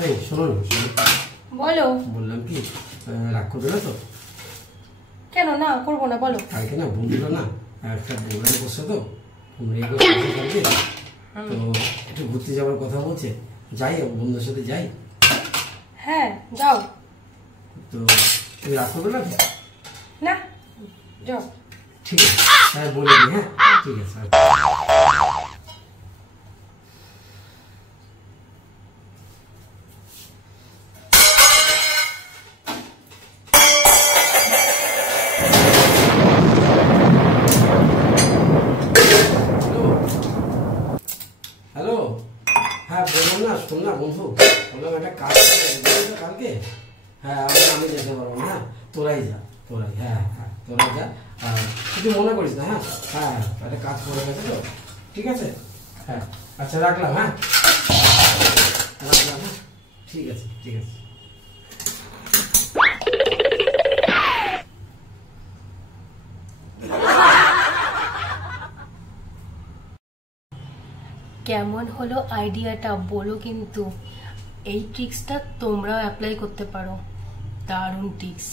আরে শোনো বলো। বললাম কি রাগ করবে না তো? কেন না করবো না, বলো। কালকে না বন্ধুরা না একটা প্রোগ্রাম করছে তো কালকে, তো একটু ঘুরতে যাওয়ার কথা বলছে, যাই বন্ধুদের সাথে যাই। হ্যাঁ যাও। তো তুমি রাগ করবে না? না যাও। ঠিক আছে হ্যাঁ বলে দিই। হ্যাঁ ঠিক আছে। হ্যালো, হ্যাঁ বললাম না, শোন না বন্ধু, বললাম একটা কাজ কালকে। হ্যাঁ আমি যেতে পারবো না। হ্যাঁ তোরাই যা, তোরাই, হ্যাঁ হ্যাঁ তোরাই যা, কিছু মনে করিস না। হ্যাঁ হ্যাঁ একটা কাজ করে গেছে তো, ঠিক আছে। হ্যাঁ আচ্ছা রাখলাম। হ্যাঁ রাখলাম। হ্যাঁ ঠিক আছে ঠিক আছে। কেমন হলো আইডিয়াটা বলো কিন্তু। এই ট্রিক্সটা তোমরাও অ্যাপ্লাই করতে পারো, দারুণ ট্রিক্স।